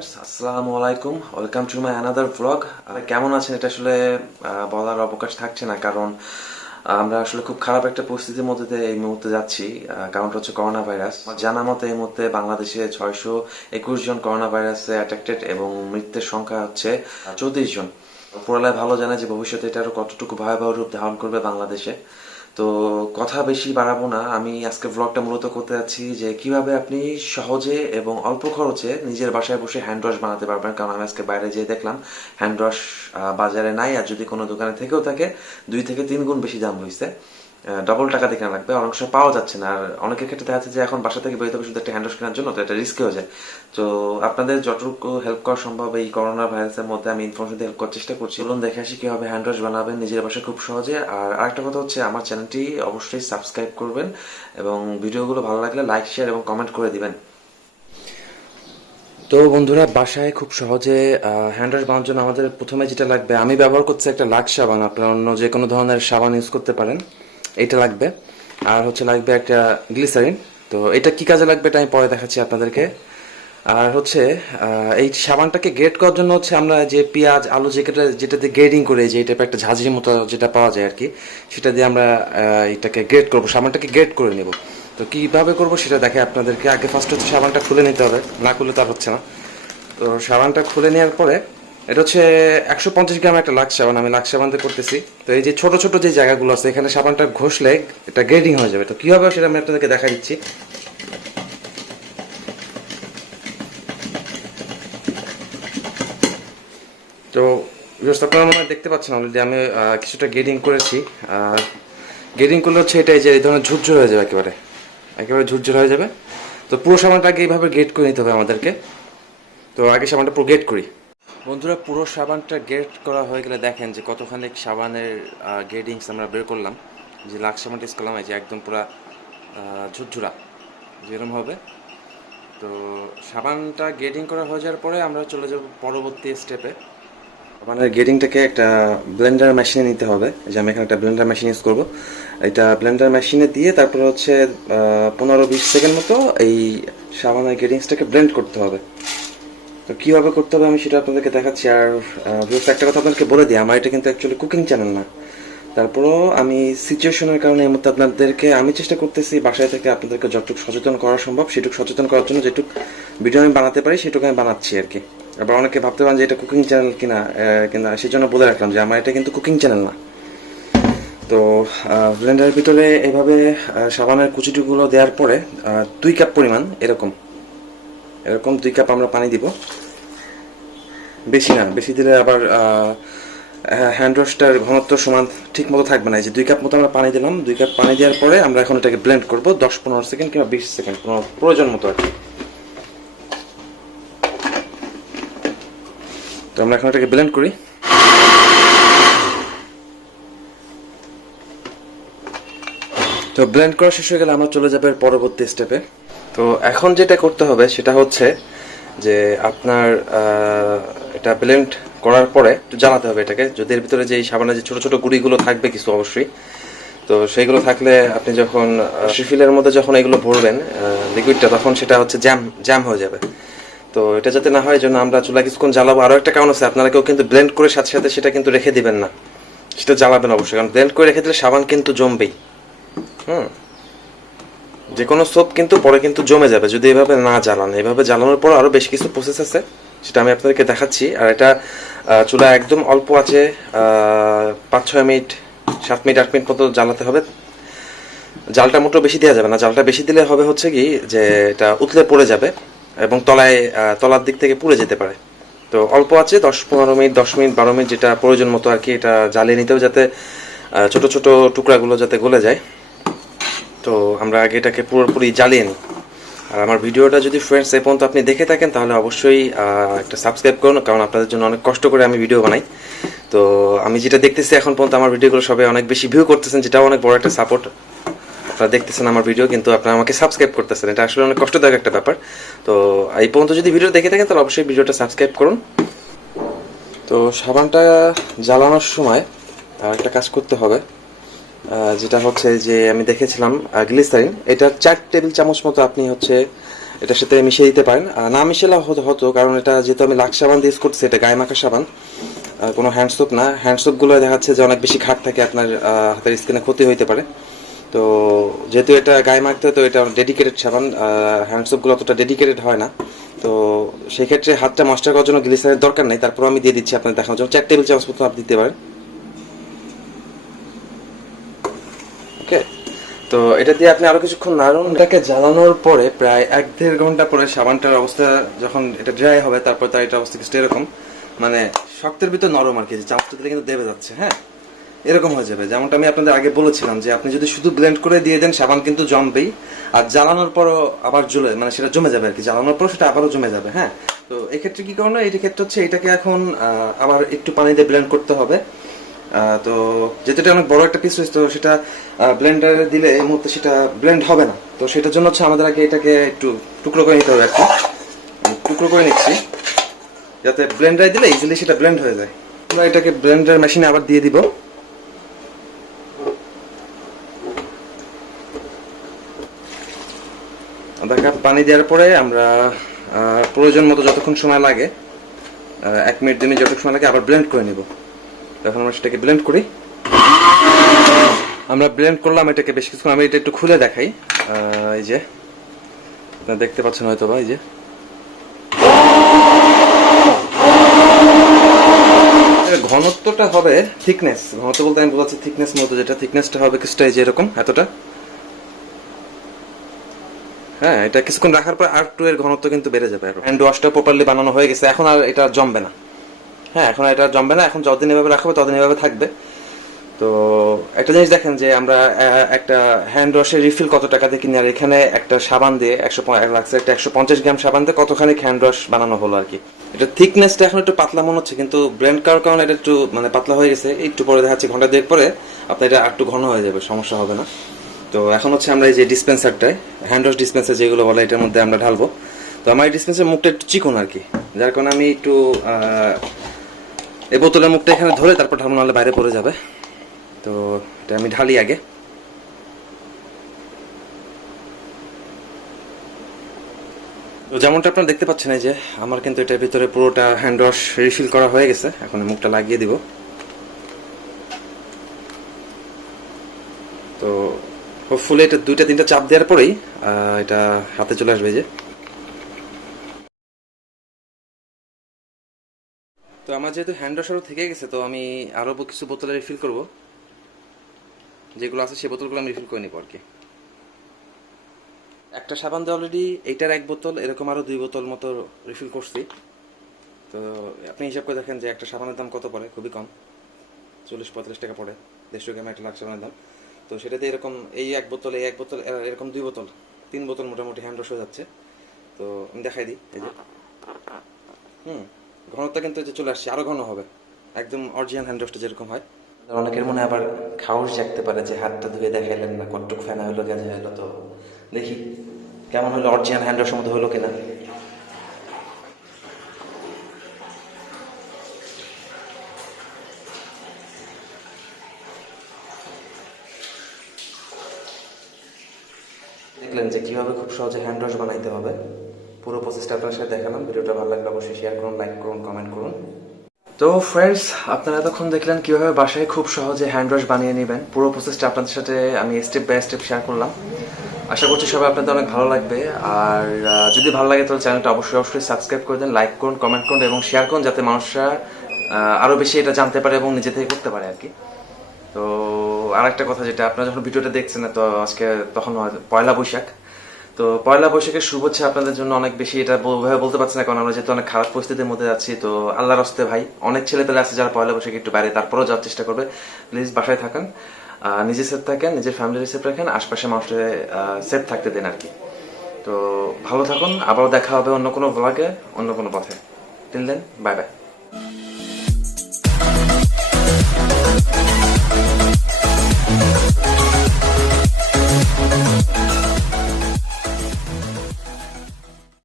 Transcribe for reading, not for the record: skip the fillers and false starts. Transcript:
Viewers, আসসালামু আলাইকুম। Welcome to my another blog. কেমন আছেন এটা আসলে বলার অবকাশ থাকছে না, কারণ আমরা আসলে খুব খারাপ একটা পরিস্থিতির মধ্যে দিয়ে এই মুহূর্তে যাচ্ছি। কারণটা হচ্ছে করোনা ভাইরাস। জানা মতে এই মুহূর্তে বাংলাদেশে 621 জন করোনা ভাইরাসে অ্যাট্রাক্টেড এবং মৃত্যুর সংখ্যা হচ্ছে 34 জন। পুরালায় ভালো জানে যে ভবিষ্যতে এটা আরো কতটুকু ভয়াবহ রূপ ধারণ করবে বাংলাদেশে। তো কথা বেশি বাড়াবো না, আমি আজকে ব্লগটা মূলত করতে যাচ্ছি যে কিভাবে আপনি সহজে এবং অল্প খরচে নিজের বাসায় বসে হ্যান্ড ওয়াশ বানাতে পারবেন। কারণ আমি আজকে বাইরে যেয়ে দেখলাম হ্যান্ড ওয়াশ বাজারে নাই, আর যদি কোনো দোকানে থেকেও থাকে 2 থেকে 3 গুণ বেশি দাম হয়েছে, ডবল টাকা দিয়ে কেনা লাগবে, অনেক সময় পাওয়া যাচ্ছে না। আর অনেকের ক্ষেত্রে দেখা যাচ্ছে যে এখন বাসা থেকে বেরোতে হবে শুধু একটা হ্যান্ড ওয়াশ কেনার জন্য, তো এটা রিস্ক হয়ে যায়। তো আপনাদের যতটুকু হেল্প করা সম্ভব এই করোনা ভাইরাসের মধ্যে আমি ইনফরমেশন দিয়ে হেল্প করার চেষ্টা করছি। চলুন দেখে আসি কিভাবে হ্যান্ড ওয়াশ বানাবেন নিজের বাসায় খুব সহজে। আর আরেকটা কথা হচ্ছে, আমার চ্যানেলটি অবশ্যই সাবস্ক্রাইব করবেন এবং ভিডিওগুলো ভালো লাগলে লাইক, শেয়ার এবং কমেন্ট করে দিবেন। তো বন্ধুরা, বাসায় খুব সহজে হ্যান্ড ওয়াশ বানানোর জন্য আমাদের প্রথমে যেটা লাগবে, আমি ব্যবহার করছি একটা লাক্স সাবান, আপনারা অন্য যে কোনো ধরনের সাবান ইউজ করতে পারেন, এটা লাগবে। আর হচ্ছে লাগবে একটা গ্লিসারিন। তো এটা কি কাজে লাগবে এটা আমি পরে দেখাচ্ছি আপনাদেরকে। আর হচ্ছে এই সাবানটাকে গ্রেড করার জন্য হচ্ছে আমরা যে পেঁয়াজ আলু যেটাতে গ্রেডিং করে, যে এটা একটা ঝাঁঝরির মতো যেটা পাওয়া যায় আর কি, সেটা দিয়ে আমরা এটাকে গ্রেড করবো, সাবানটাকে গ্রেড করে নেব। তো কীভাবে করবো সেটা দেখে আপনাদেরকে। আগে ফার্স্ট হচ্ছে সাবানটা খুলে নিতে হবে, না খুলে তার হচ্ছে না। তো সাবানটা খুলে নেওয়ার পরে, এটা হচ্ছে 150 গ্রাম একটা লাক্স সাবান, আমি লাক্স সাবান দিয়ে করতেছি। তো এই যে ছোট ছোট যে জায়গাগুলো আছে এখানে সাবানটা ঘষলে এটা গ্রেডিং হয়ে যাবে। তো কীভাবে সেটা আমি আপনাদেরকে দেখা দিচ্ছি। তো আপনারা মনে হয় দেখতে পাচ্ছেন অলরেডি আমি কিছুটা গ্রেডিং করেছি। গ্রেডিং করলে হচ্ছে এটা এই যে এই ধরনের ঝুরঝুর হয়ে যাবে, একেবারে একেবারে ঝুরঝুর হয়ে যাবে। তো পুরো সাবানটা আগে এইভাবে গ্রেড করে নিতে হবে আমাদেরকে। তো আগে সাবানটা পুরো গ্রেড করি। বন্ধুরা, পুরো সাবানটা গ্রেড করা হয়ে গেলে দেখেন যে কতখানি সাবানের গ্রেডিংস আমরা বের করলাম। যে লাক্স সাবানটা ইউজ করলাম এই যে একদম পুরা ঝুরঝুরা যেরকম হবে। তো সাবানটা গ্রেডিং করা হয়ে যাওয়ার পরে আমরা চলে যাব পরবর্তী স্টেপে। মানে গ্রেডিংটাকে একটা ব্লেন্ডার মেশিনে নিতে হবে। যে আমি এখানে একটা ব্লেন্ডার মেশিন ইউজ করবো। এটা ব্লেন্ডার মেশিনে দিয়ে তারপরে হচ্ছে 15-20 সেকেন্ড মতো এই সাবানের গ্রেডিংসটাকে ব্লেন্ড করতে হবে। তো কীভাবে করতে হবে আমি সেটা আপনাদেরকে দেখাচ্ছি। আর একটা কথা আপনাদেরকে বলে দিই, আমার এটা কিন্তু অ্যাকচুয়ালি কুকিং চ্যানেল না। তারপরেও আমি সিচুয়েশনের কারণে এই মুহূর্তে আপনাদেরকে আমি চেষ্টা করতেছি বাসায় থেকে আপনাদেরকে যতটুকু সচেতন করা সম্ভব সেটুকু সচেতন করার জন্য যেটুকু ভিডিও আমি বানাতে পারি সেটুকু আমি বানাচ্ছি আর কি। আবার অনেকে ভাবতে পারেন যে এটা কুকিং চ্যানেল কিনা, সেই জন্য বলে রাখলাম যে আমার এটা কিন্তু কুকিং চ্যানেল না। তো ব্লেন্ডারের ভিতরে এভাবে সাবানের কুচিটুকুলো দেওয়ার পরে 2 কাপ পরিমাণ এরকম 2 কাপ আমরা পানি দিব। বেশি না, বেশি দিলে আবার হ্যান্ড ওয়াশটার ঘনত্ব সমান ঠিক মতো থাকবে না। এই যে 2 কাপ মতো আমরা পানি দিলাম। 2 কাপ পানি দেওয়ার পরে আমরা এখন এটাকে ব্লেন্ড করবো 10-15 সেকেন্ড কিংবা 20 সেকেন্ড প্রয়োজন মতো আর কি। তো আমরা এখন এটাকে ব্লেন্ড করি। তো ব্লেন্ড করা শেষ হয়ে গেলে আমরা চলে যাবে পরবর্তী স্টেপে। তো এখন যেটা করতে হবে সেটা হচ্ছে যে আপনার এটা ব্লেন্ড করার পরে একটু জ্বালাতে হবে এটাকে। যদি এর ভিতরে যে সাবানের যে ছোট ছোট গুঁড়িগুলো থাকবে কিছু অবশ্যই, তো সেইগুলো থাকলে আপনি যখন রিফিলের মধ্যে যখন এগুলো ভরবেন লিকুইডটা, তখন সেটা হচ্ছে জ্যাম হয়ে যাবে। তো এটা যাতে না হয় জন্য আমরা চুলা কিছুক্ষণ জ্বালাবো। আরও একটা কারণ আছে, আপনারা কেউ কিন্তু ব্লেন্ড করে সাথে সাথে সেটা কিন্তু রেখে দিবেন না, সেটা জ্বালাবেন অবশ্যই। কারণ ব্লেন্ড করে রেখে দিলে সাবান কিন্তু জমবেই। যে কোনো সোপ কিন্তু পরে কিন্তু জমে যাবে যদি এভাবে না জ্বালান। এভাবে জ্বালানোর পর আরও বেশ কিছু প্রসেস আছে, সেটা আমি আপনাদেরকে দেখাচ্ছি। আর এটা চুলা একদম অল্প আছে 5-6 মিনিট 7 মিনিট 8 মিনিট মতো জ্বালাতে হবে। জালটা মোটো বেশি দেওয়া যাবে না। জালটা বেশি দিলে হবে হচ্ছে কি যে এটা উতলে পড়ে যাবে এবং তলার দিক থেকে পুড়ে যেতে পারে। তো অল্প আছে 10-15 মিনিট 10 মিনিট 12 মিনিট যেটা প্রয়োজন মতো আর কি। এটা জ্বালিয়ে নিতেও যাতে ছোট ছোট টুকরাগুলো যাতে গলে যায়। তো আমরা আগে এটাকে পুরোপুরি জ্বালিয়ে নিই। আর আমার ভিডিওটা যদি ফ্রেন্ডস এই পর্যন্ত আপনি দেখে থাকেন তাহলে অবশ্যই একটা সাবস্ক্রাইব করুন, কারণ আপনাদের জন্য অনেক কষ্ট করে আমি ভিডিও বানাই। তো আমি যেটা দেখতেছি এখন পর্যন্ত আমার ভিডিওগুলো সবাই অনেক বেশি ভিউ করতেছেন, যেটাও অনেক বড় একটা সাপোর্ট। আপনারা দেখতেছেন আমার ভিডিও কিন্তু আপনারা আমাকে সাবস্ক্রাইব করতেছেন, এটা আসলে অনেক কষ্টদায়ক একটা ব্যাপার। তো এই পর্যন্ত যদি ভিডিও দেখে থাকেন তাহলে অবশ্যই ভিডিওটা সাবস্ক্রাইব করুন। তো সাবানটা জ্বালানোর সময় একটা কাজ করতে হবে, যেটা হচ্ছে যে আমি দেখেছিলাম গ্লিসারিন, এটা 4 টেবিল চামচ মতো আপনি হচ্ছে এটার সাথে মিশিয়ে দিতে পারেন। না মিশালে হতো, কারণ এটা যেহেতু আমি লাক্স সাবান ইউজ করছি, এটা গায়ে মাখা সাবান, কোনো হ্যান্ড সোপ না। হ্যান্ড সোপগুলো দেখাচ্ছে যে অনেক বেশি খাট থাকে, আপনার হাতের স্কিনে ক্ষতি হইতে পারে। তো যেহেতু এটা গায়ে মাখতে হয়, তো এটা ডেডিকেটেড সাবান, হ্যান্ড সোপগুলো অতটা ডেডিকেটেড হয় না। তো সেক্ষেত্রে হাতটা ময়েশ্চার করার জন্য গ্লিসারিনের দরকার নেই, তারপর আমি দিয়ে দিচ্ছি আপনার দেখানোর জন্য। 4 টেবিল চামচ মতো আপনি দিতে পারেন। ওকে, তো এটা দিয়ে আপনি আরো কিছুক্ষণ নাড়ুন। এটাকে জ্বালানোর পরে প্রায় 1-1.5 ঘন্টা পরে সাবানটার অবস্থা যখন এটা ড্রাই হবে, তারপর তার এটা অবস্থা কিছু এরকম, মানে শক্তের ভিতর নরম আর কি, যে চামচটা দিলে কিন্তু দেবে যাচ্ছে, হ্যাঁ এরকম হয়ে যাবে। যেমনটা আমি আপনাদের আগে বলেছিলাম যে আপনি যদি শুধু ব্লেন্ড করে দিয়ে দেন, সাবান কিন্তু জমবেই, আর জ্বালানোর পরও আবার মানে সেটা জমে যাবে আর কি, জ্বালানোর পর সেটা আবারও জমে যাবে। হ্যাঁ, তো এক্ষেত্রে কি করো না, এই ক্ষেত্রে হচ্ছে এটাকে এখন আবার একটু পানি দিয়ে ব্লেন্ড করতে হবে। তো যেহেতু এটা অনেক বড় একটা পিস রয়েছে, তো সেটা ব্লেন্ডারে দিলে এই মুহূর্তে সেটা ব্লেন্ড হবে না। তো সেটার জন্য হচ্ছে আমাদের আগে এটাকে একটু টুকরো করে নিতে হবে আর কি। টুকরো করে নিচ্ছি যাতে ব্লেন্ডারে দিলে ইজিলি সেটা ব্লেন্ড হয়ে যায়। আমরা এটাকে ব্লেন্ডার মেশিনে আবার দিয়ে দিব। আধা কাপ পানি দেওয়ার পরে আমরা প্রয়োজন মতো যতক্ষণ সময় লাগে, 1 মিনিট 2 মিনিট যতক্ষণ সময় লাগে, আবার ব্লেন্ড করে নিব। এখন আমরা সেটাকে ব্লেন্ড করি। আমরা ব্লেন্ড করলাম এটাকে বেশ কিছুক্ষণ। আমি এটা একটু খুলে দেখাই। এই যে আপনারা দেখতে পাচ্ছেন হয়তো বা, এই যে ঘনত্বটা হবে থিকনেস, ঘনত্ব বলতে আমি বলছি থিকনেস মতো, যেটা থিকনেসটা হবে কিছুটা এই যে এরকম, এতটা। হ্যাঁ, এটা কিছুক্ষণ রাখার পর R2 এর ঘনত্ব কিন্তু বেড়ে যাবে। আর হ্যান্ড ওয়াশটা প্রপারলি বানানো হয়ে গেছে, এখন আর এটা জমবে না। হ্যাঁ, এখন এটা জমবে না, এখন যতদিন এভাবে রাখবে ততদিন এভাবে থাকবে। তো একটা জিনিস দেখেন যে আমরা একটা হ্যান্ড ওয়াশের রিফিল কত টাকা দিয়ে কিনি, আর এখানে একটা সাবান দিয়ে 150 গ্রাম সাবান দিয়ে কতখানি হ্যান্ড ওয়াশ বানানো হলো আর কি। এটা থিকনেসটা এখন একটু পাতলা মনে হচ্ছে, কিন্তু ব্লেন্ড করার কারণে এটা একটু মানে পাতলা হয়ে গেছে। একটু পরে দেখাচ্ছি, ঘন্টা 2 পরে আপনার এটা একটু ঘন হয়ে যাবে, সমস্যা হবে না। তো এখন হচ্ছে আমরা এই যে ডিসপেন্সারটায়, হ্যান্ড ওয়াশ ডিসপেন্সার যেগুলো বলে, এটার মধ্যে আমরা ঢালবো। তো আমার এই ডিসপেন্সার মুখটা একটু চিকন আর কি, যার কারণে আমি একটু এই বোতলের মুখটা এখানে ধরে তারপর ঢালবো, নাহলে বাইরে পড়ে যাবে। তো এটা আমি ঢালি আগে। তো যেমনটা আপনারা দেখতে পাচ্ছেন, এই যে আমার কিন্তু এটার ভিতরে পুরোটা হ্যান্ড ওয়াশ রিফিল করা হয়ে গেছে। এখন মুখটা লাগিয়ে দিব। তো হোপফুলি এটা 2-3টা চাপ দেওয়ার পরেই এটা হাতে চলে আসবে। যে তো আমার যেহেতু হ্যান্ড ওয়াশ আরও থেকে গেছে, তো আমি আরও কিছু বোতলে রিফিল করব, যেগুলো আছে সেই বোতলগুলো আমি রিফিল করে নিব আর কি। একটা সাবান দিয়ে অলরেডি এইটার 1 বোতল, এরকম আরও 2 বোতল মতো রিফিল করছি। তো আপনি হিসাব করে দেখেন যে একটা সাবানের দাম কত পড়ে, খুবই কম, 40-45 টাকা পড়ে 150 গ্রাম একটা লাক্স সাবানের দাম। তো সেটাতে এরকম এই 1 বোতল, এই 1 বোতল, এরকম 2 বোতল, 3 বোতল মোটামুটি হ্যান্ড ওয়াশ হয়ে যাচ্ছে। তো আমি দেখাই দিই, এই যে ঘনত্ব কিন্তু যে চলে আসছে, আরও ঘন হবে, একদম অরিজিনাল হ্যান্ড ওয়াশটা যেরকম হয়। অনেকের মনে আবার খাওয়াস জাগতে পারে যে হাতটা ধুয়ে দেখাইলেন না, কতটুকু ফেনা হলো, গেছে হলো। তো দেখি কেমন হলো, অরিজিনাল হ্যান্ড ওয়াশের মতো হলো কিনা। দেখলেন যে কিভাবে খুব সহজে হ্যান্ড ওয়াশ বানাইতে হবে। পুরো প্রসেসটা আপনার সাথে দেখালাম। ভিডিওটা ভালো লাগলে অবশ্যই শেয়ার করুন, লাইক করুন, কমেন্ট করুন। তো ফ্রেন্ডস, আপনারা এতক্ষণ দেখলেন কিভাবে বাসায় খুব সহজে হ্যান্ড ওয়াশ বানিয়ে নেবেন। পুরো প্রসেসটা আপনাদের সাথে আমি স্টেপ বাই স্টেপ শেয়ার করলাম। আশা করছি সবাই আপনাদের অনেক ভালো লাগবে। আর যদি ভালো লাগে তাহলে চ্যানেলটা অবশ্যই সাবস্ক্রাইব করে দেন, লাইক করুন, কমেন্ট করুন এবং শেয়ার করুন, যাতে মানুষরা আরও বেশি এটা জানতে পারে এবং নিজে থেকে করতে পারে আর কি। তো আর একটা কথা, যেটা আপনারা যখন ভিডিওটা দেখছেন, তো আজকে তখন পয়লা বৈশাখ। তো পয়লা বৈশাখের শুভেচ্ছা আপনাদের জন্য অনেক বেশি। এটা বলতে পারছি না, কারণ আমরা যেহেতু অনেক খারাপ পরিস্থিতির মধ্যে যাচ্ছি। তো আল্লাহর হস্তে ভাই, অনেক ছেলেপেলে আছে যারা পয়লা বৈশাখে একটু বাইরে, তারপরেও যাওয়ার চেষ্টা করবে। প্লিজ বাসায় থাকেন, নিজে সেফ থাকেন, নিজের ফ্যামিলির সেফ রাখেন, আশপাশে মানুষের সেফ থাকতে দেন আর কি। তো ভালো থাকুন, আবারও দেখা হবে অন্য কোনো ব্লগে, অন্য কোনো পথে। Till then, bye by.